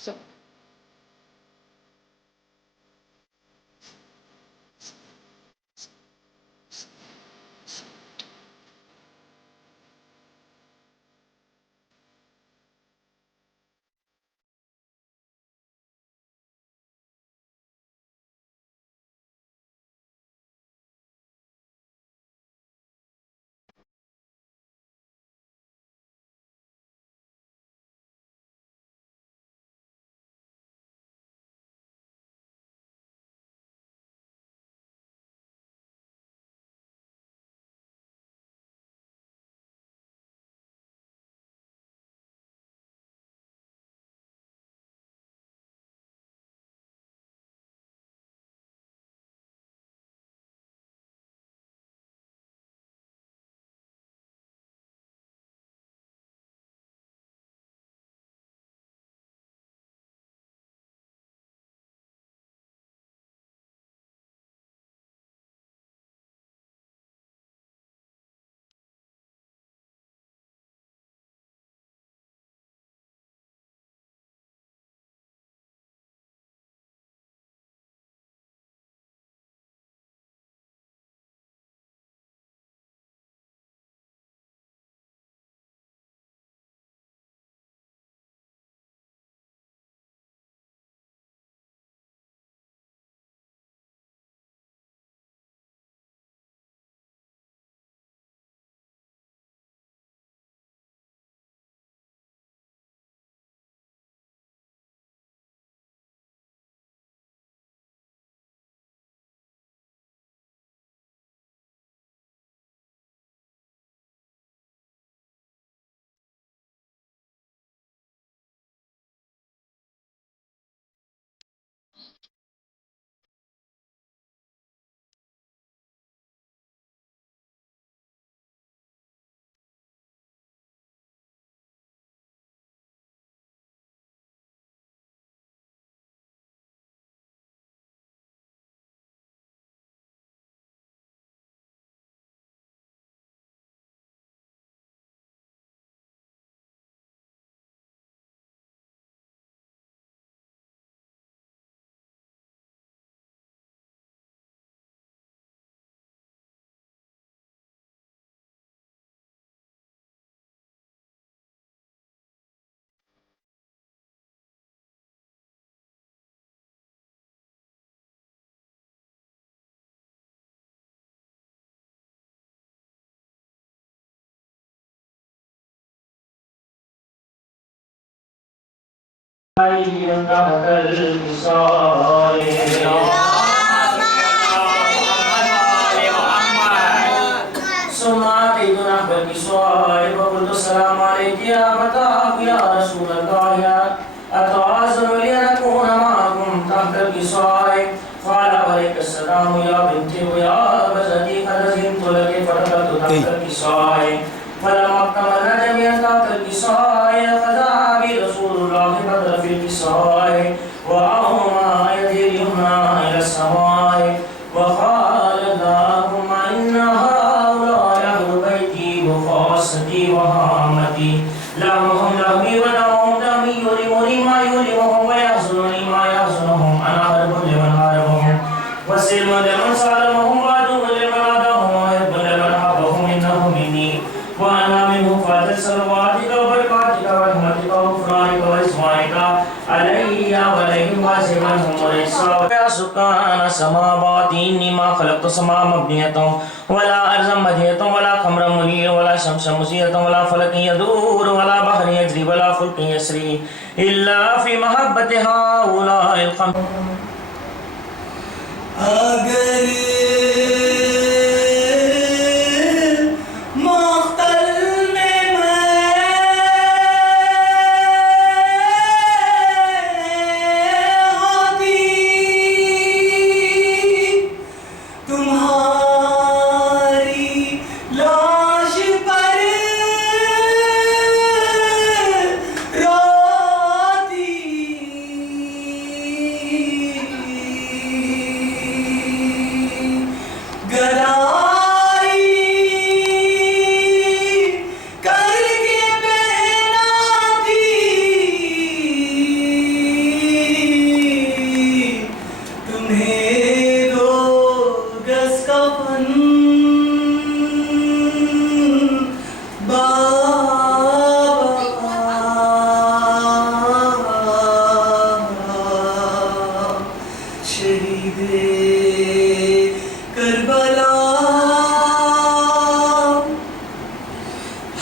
So,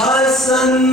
Hasan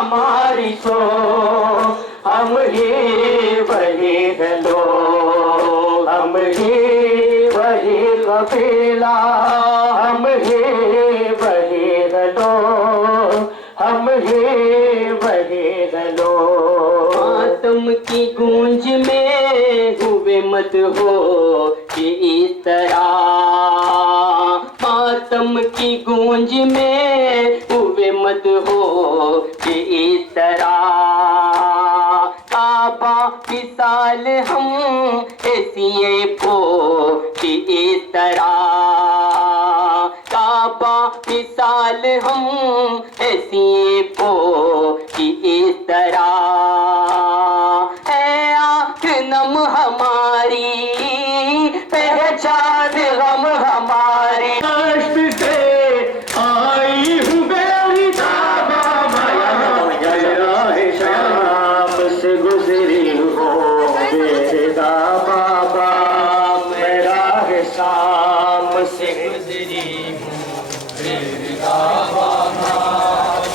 हमारी सो हम ही वही हैं लोग, हम ही वही कबीला, हम ही वही हैं लोग, हम ही वही हैं लोग। मातम की गूंज में हुए मत हो कि इस तरह, मातम की गूंज में हुए मत हो कि इस तरह। काबा मिसाल हम ऐसी पो कि इस तरह, काबा मिसाल हम ऐसी पो कि इस तरह। है आँख नम हमारी, पहचान गम हमारी। कष्ट से आई हूँ मेरी काबा राह शाम से गुजरी हो मेरे बाबा, मैं राह शाम से गुजरी हूँ मेरे बाबा,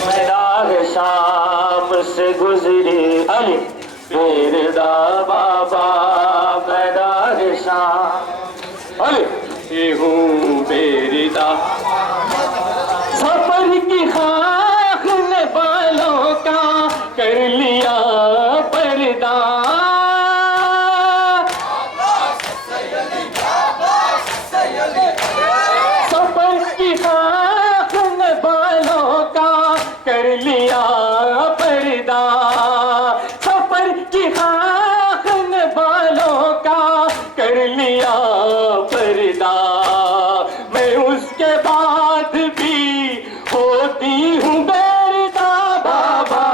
मैं राह शाम से गुजरी अली मेरे बाबा, मैं राह शाम अली हूँ मेरी दा। सफर की खाक ने बालों का कर लिया पर्दा, सफर की खाक ने बालों का कर लिया पर्दा, सफर की खाक ने बालों का कर लिया पर्दा। मैं उसके बाद भी होती हूँ बेरदा बाबा,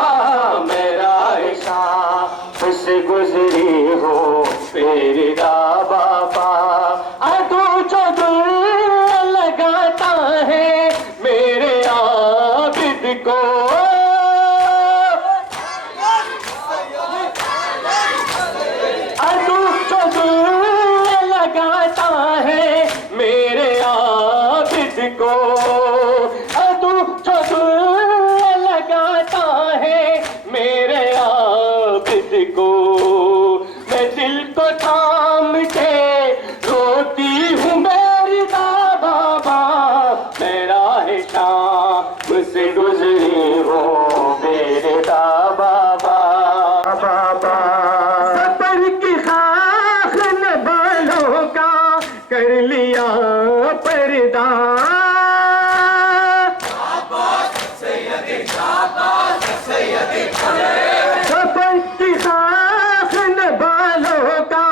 मेरा शाम से गुजरी हो बेरदा बाबा। अदू जो दिल लगाता है मेरे आबिद को, अदू जो दिल लगाता है मेरे आबिद को, अदू जो दिल लगाता है मेरे आबिद को। मैं दिल को थाम के रोती हूँ मेरी बाबा, मेरा है शाम से गुजरी हो मेरे बाबा। बाबा सफर की खाक ने बालों का कर लिया पर्दा, सफर की खाक ने बालों का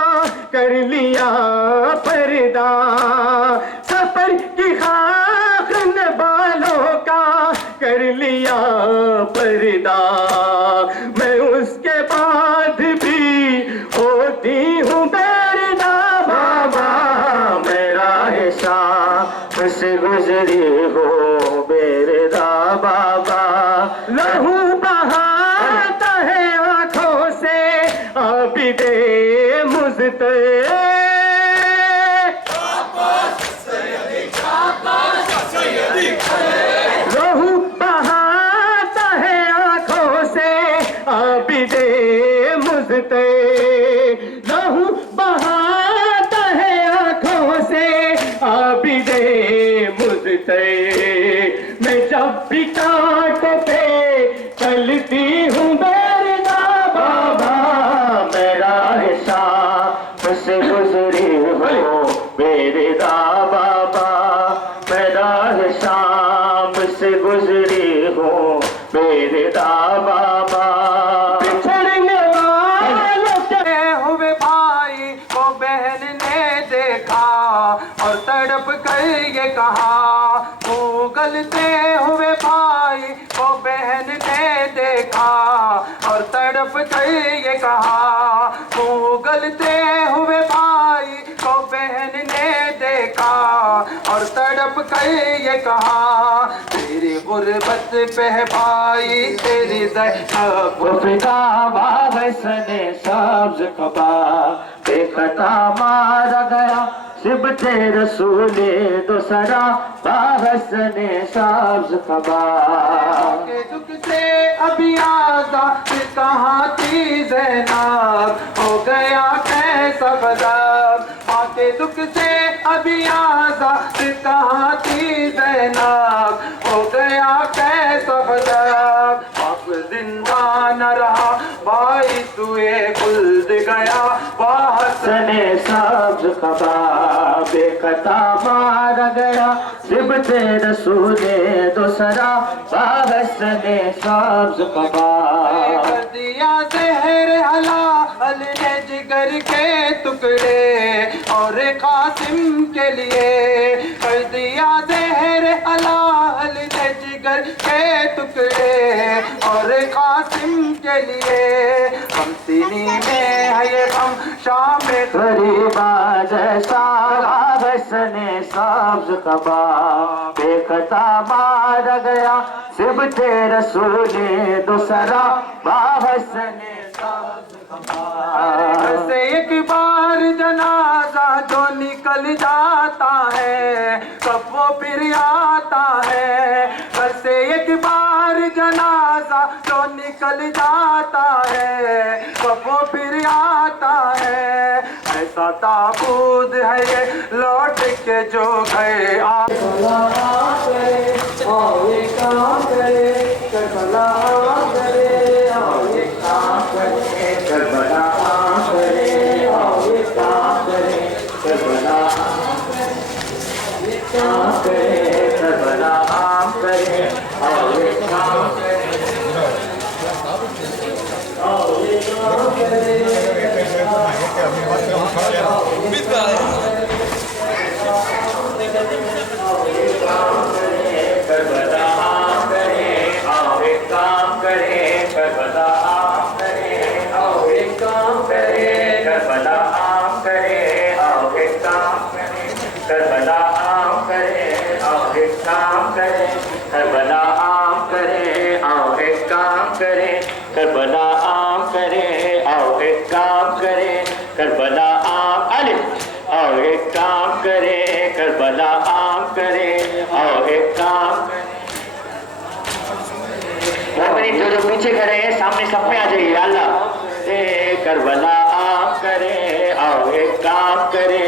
कर लिया पर्दा, सफर की खाक ने बालों का कर लिया पर्दा। मैं उसके बाद भी होती हूँ बेरदा बाबा, मेरा है शाम से गुजरी हो बेरदा बाबा। लहू बहाता है आँखों से आबिदे मुझते, लहू बहाता है आँखों से आबिदे मुझते, लहू बहाता है आँखों से आबिदे मुझते। मैं जब भी कांट पे चलती हूँ बेरदा बाबा, मेरा है शाम से गुजरी हो बेरदा बाबा, मेरा है शाम से गुजरी हो बेरदा बाबा। बिछड़ने वालों के हुए भाई को बहन ने देखा और तड़प कर ये कहा, उगलते हुए भाई को बहन ने देखा और तड़प कर ये कहा, उगलते हुए भाई को बहन ने देखा और तड़प कर ये कहा, तेरी गुर्बत पे है भाई तेरी फिदा बाबसने सब्ज कबा, बेखता मारा गया सिबते रसूले दूसरा बाबसने सब्ज कबा। से अभी आजाद कहाँ थी ज़ैनब, हो गया कैसा बदब। माँ के दुख से अभी आजाद कहाँ थी ज़ैनब, हो गया कैसा बदब। बाप जिंदा न रहा, भाई तुए खुल्द गया, सने सब्ज खबा बेकता मार गया, सिबते रसूले दूसरा बाहसने सब्ज खबा। कर दिया जहर हलाल ने जिगर के टुकड़े और कासिम के लिए, कर दिया जहर हलाल ने जिगर के टुकड़े और कासिम के लिए। हम सीनी में है ये हम शाम में गरीबा जैसा बाहसने सब्ज खबा बेकता मार गया, सिबते रसूले दूसरा बाहसने सब्ज खबा। से एक बार जनाजा जो निकल जाता है, कब वो फिर आता है। घर से एक बार जनाजा जो निकल जाता है, कब वो फिर आता है। ऐसा ताबूत है ये लौट के जो गए आ करे, और ये काम करे, करबला करे, और ये काम करे, करबला करे, और ये काम करे, करबला काम करे करबला करे, और ये काम करे, और ये काम करबला करे, और ये काम करे, करबला करे, और ये काम करे, करबला करे, और ये काम करे, करबला करे, और एक काम करे, करबला करे, और एक काम करे, करबला करे, और एक काम करे, करबला अलिफ, और एक काम करे, करबला करे, और एक काम करे। जो पीछे खड़े हैं सामने सब में आ जाइए। अल्लाह करबला करे, और एक काम करे,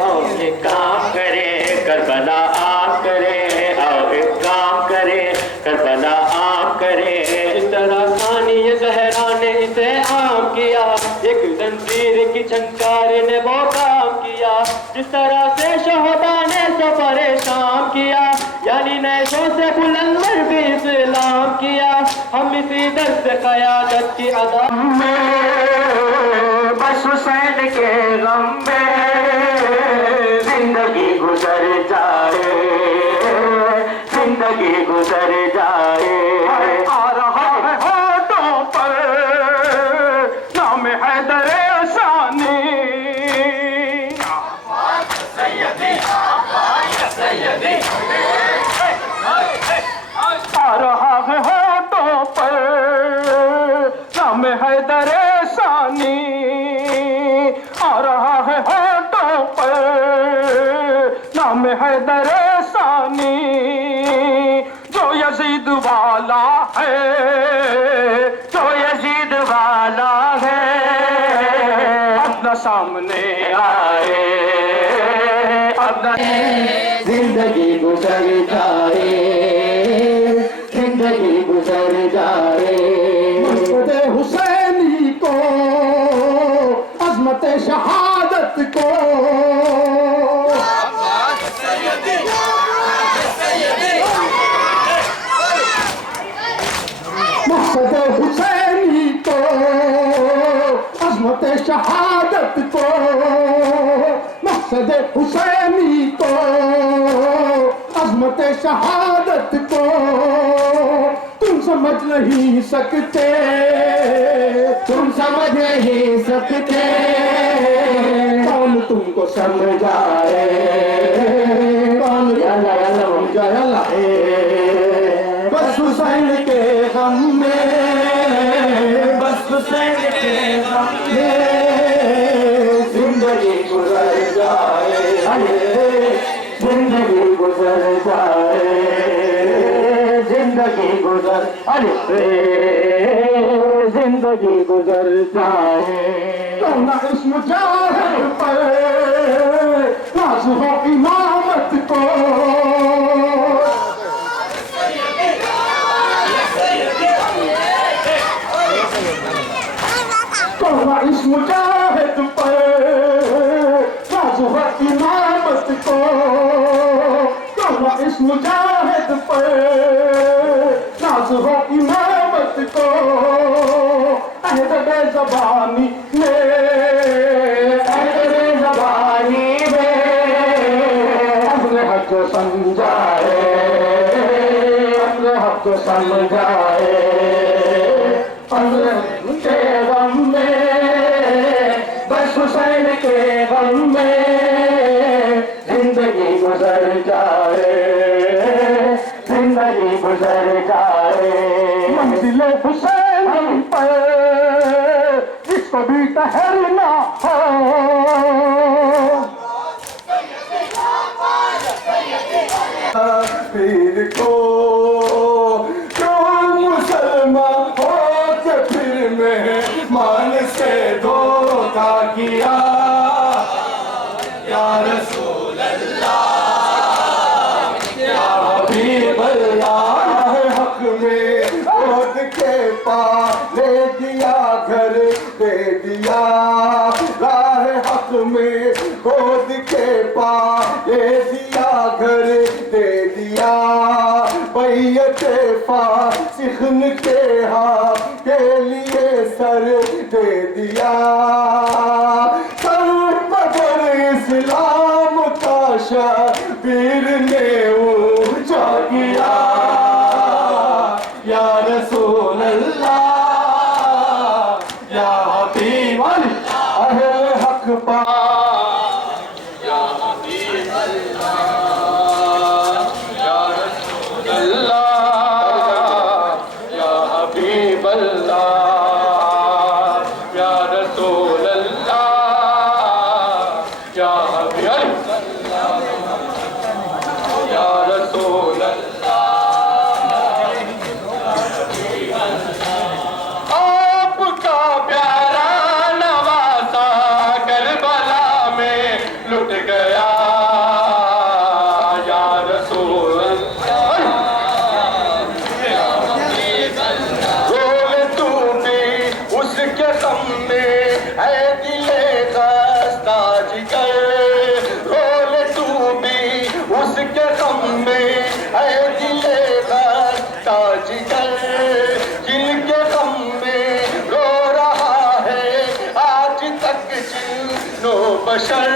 और एक काम करे, करबला करे, और एक काम करे, करबला करे। इस तरह सानी जहरा ने इसे आम किया, एक जंजीर की झंकार ने वो काम किया। जिस तरह से शोहदा ने तो परेशान किया, यानी नैशों से बुलंदर भी इस्लाम किया। हम इसी दर से क़यादत की अदा में बस हुसैन के गम में जिंदगी गुजर जाए, जिंदगी गुजर जाए। आ रहा है होठों पर नाम हैदर सानी, आ रहा है होठों पर नाम हैदर सानी, आ रहा है होठों पर नाम हैदर सानी। जो यजीद वाला है, जो यजीद वाला है, अपना सामने आए, अपना जिंदगी गुजर जाए, जिंदगी गुजर जाए। मस्जिद हुसैनी को, अज़मत शहादत को, मस्जिद हुसैनी को, अज़मत शहादत को, मस्जिद हुसैनी को, अज़मत शहादत को तुम समझ नहीं सकते, तुम समझ नहीं सकते। कौन तुमको समझाए, कौन समझाए। बस हुसैन के गम में, बस हुसैन के गम में जिंदगी गुजर जाए, जिंदगी गुजर जाए। गुजर अरे जिंदगी गुजर जाए ना इस मुजाहिद पर नाज हो इमामत को इस मुजाहिद पर नाज हो इमामत को इस मुजाहिद पर नाज हो इमामत को अहद बेज़बानी में अपने हक समझाए अपने हक समझाए के गम में बस हुसैन के गम में जिंदगी गुजर जाए जिंदगी गुजर जाए मंजिल हुसैन पर जिसको भी ठहरना हो पीर को मान से धोखा किया या रसूल अल्लाह या हबीब अल्लाह हक में खुद के पास ले दिया घर दे दिया राह हक में खुद के पास ले दिया घर दे दिया बैयत फासिखन के हाथ के लिए सर दे दिया सर पर इस्लाम का शबीर ने ऊंचा किया या रसूल अल्लाह या हबीब अहले हक पा या हबीब अल्लाह या रसूल अल्लाह या हबीब अल्लाह बशर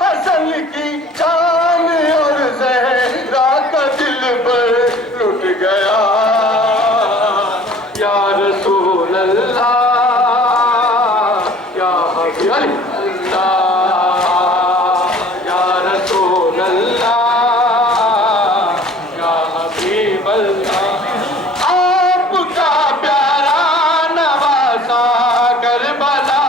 हसन की जान और ज़हरा का दिल पर लुट गया या रसूल अल्लाह या हबीब अल्लाह या रसूल अल्लाह या हबीब अल्लाह आपका प्यारा नवासा करबला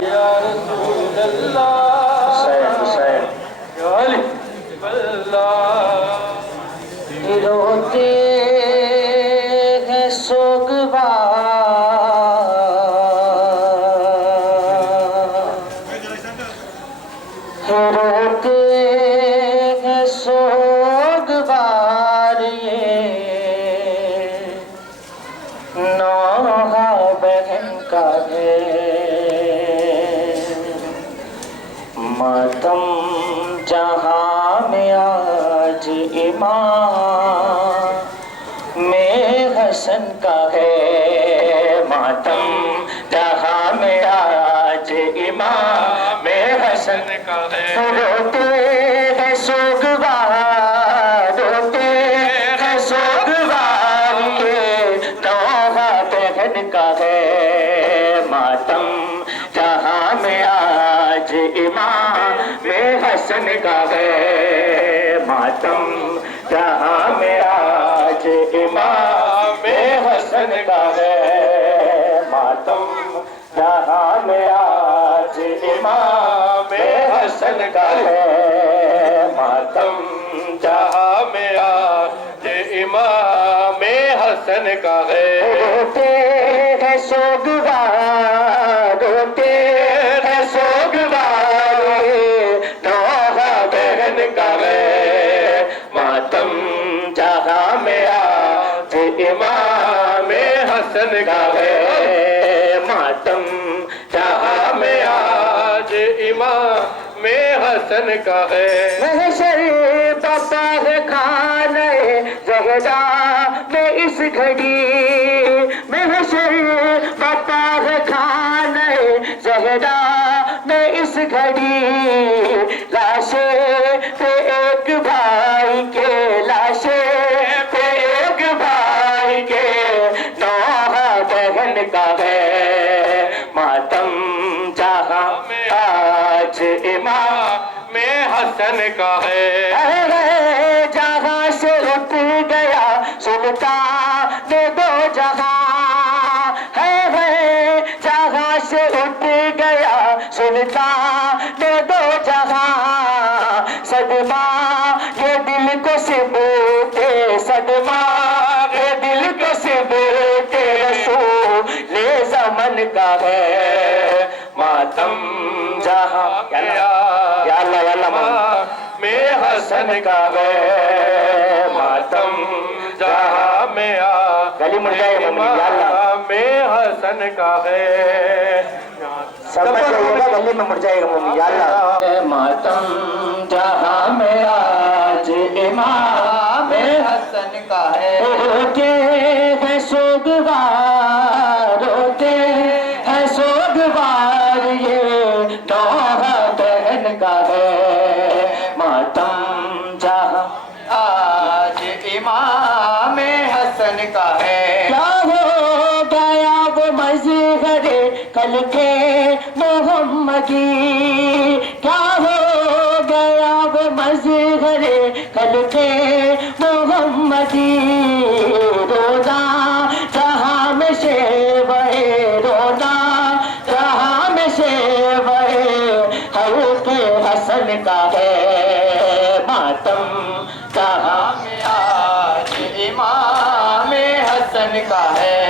रोते हैं सोगवार ये नौहा बहन का है मातम जहाँ में आज इमाम में हसन का है मातम जहाँ में आज इमाम में हसन का है रोते हैं सोगवार रोते हैं सोगवार ये नौहा बहन का है मातम जहाँ में आज इमाम में हसन का है मातम जहाँ में आज इमाम में हसन का है मातम जहाँ में आज इमाम में हसन का है मातम जहाँ में आज इमाम हसन का है। रोते हैं सोगवार, रोते हैं सोगवार, नौहा बहन का है मातम जहाँ में आज इमाम हसन का है मातम जहाँ में आज इमाम हसन का है। महशर बाबा है खाने जहरा में इस घड़ी, महशर बाबा है खाने जहरा में इस घड़ी, लाशे पे एक भाई के, लाशे पे एक भाई के नौहा बहन का है मातम जहाँ आज इमाम हसन का है। जहाँ से उठ गया सुल्तान दो जहाँ है, जहाँ से उठ गया सुल्तान दो जहाँ, सदमा ये दिल को सिबूते, सदमा ये दिल को सिबूते रसूले ज़मन का है मातम जहाँ या अल्लाह में हसन का है मातम जहाँ में गली मुड़ जाए मम्मी, या अल्लाह में हसन का है। समझ जाइएगा, गली में मुड़ जाएगा मम्मी, या अल्लाह मातम जहाँ में आज इमाम हसन का है। रोते हैं सोगवार, रोते हैं सोगवार, ये नौहा बहन का है मातम जहाँ आज इमाम हसन का है। क्या हो गया वो मज़हर कल के मोहम्मदी, क्या हो गया वो मज़हर कल के मोहम्मदी, रोजा जहाँ में शेवए, रोजा जहाँ में शेवए हल्के हसन का है मातम जहाँ आज इमाम हसन का है।